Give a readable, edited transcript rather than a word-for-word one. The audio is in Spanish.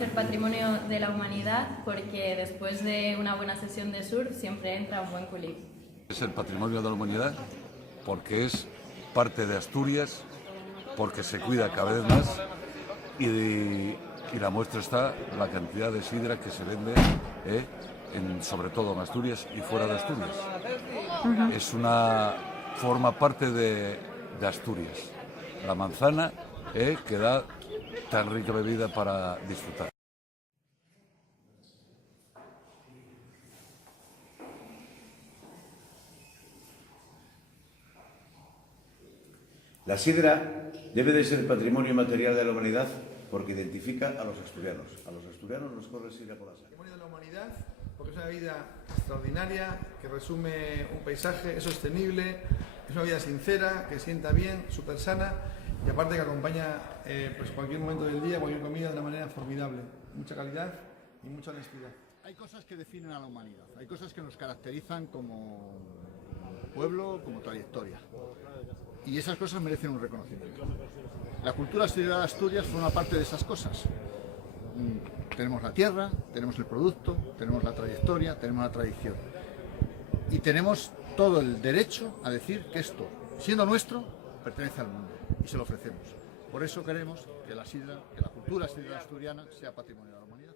ser patrimonio de la humanidad porque después de una buena sesión de surf siempre entra un buen culip. Es el patrimonio de la humanidad porque es parte de Asturias, porque se cuida cada vez más y la muestra está la cantidad de sidra que se vende, sobre todo en Asturias y fuera de Asturias. Forma parte de Asturias. La manzana que da tan rica bebida para disfrutar. La sidra debe de ser patrimonio material de la humanidad porque identifica a los asturianos. A los asturianos nos corre sidra por la sangre. Patrimonio de la humanidad porque es una vida extraordinaria, que resume un paisaje, es sostenible, es una vida sincera, que sienta bien, súper sana y aparte que acompaña pues cualquier momento del día, cualquier comida de una manera formidable. Mucha calidad y mucha honestidad. Hay cosas que definen a la humanidad, hay cosas que nos caracterizan como pueblo, como trayectoria. Y esas cosas merecen un reconocimiento. La cultura asturiana de Asturias forma parte de esas cosas. Tenemos la tierra, tenemos el producto, tenemos la trayectoria, tenemos la tradición. Y tenemos todo el derecho a decir que esto, siendo nuestro, pertenece al mundo y se lo ofrecemos. Por eso queremos que la cultura sidra asturiana sea patrimonio de la humanidad.